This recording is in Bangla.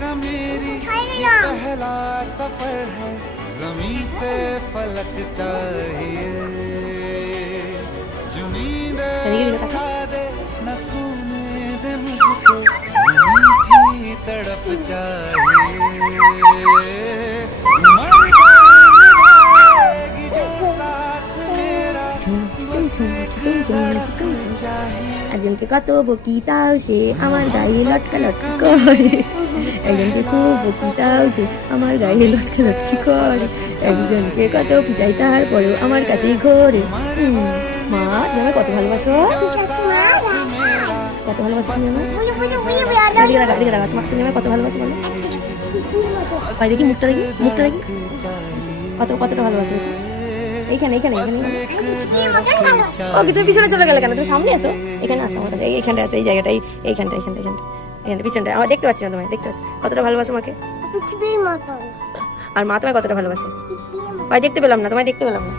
का मेरी पहला सफर है, जमीन से फलक चाहिए, जो नींद उड़ा दे न सोने दे मुझको, मीठी तड़प चाहिए, मर जाएगी जो साथ मेरा, একজনকে কত বকিতাও সে আমার গায়ে লটকা লটকি করে, একজনকে খুব বকিতাও সে আমার গায়ে লটকা লটকি করে, একজনকে কত পিটাই তার পরেও আমার কাছেই ঘোরে। মা তুমি আমায় কত ভালোবাসো, কত ভালোবাসো তুমি আমায়, তোমাকে তুমি আমায় কত ভালোবাসো বলো, দেখি মুখটা দেখি, মুখটা দেখি কতটা ভালোবাসো দেখি। এইখানে এইখানে ওকে, তুমি পিছনে চলে গেলে কেন, তুমি সামনে আসো, এখানে আসো আমার কাছে, এইখানটা আসো, এই জায়গাটাই, এইখানটা এইখানটা এইখানটা এখানটা পিছনটা, আমার দেখতে পাচ্ছি না তোমায়, দেখতে পাচ্ছি কতটা ভালোবাসো আমাকে, আর মা তোমায় কতটা ভালোবাসে, দেখতে পেলাম না তোমায়, দেখতে পেলাম না।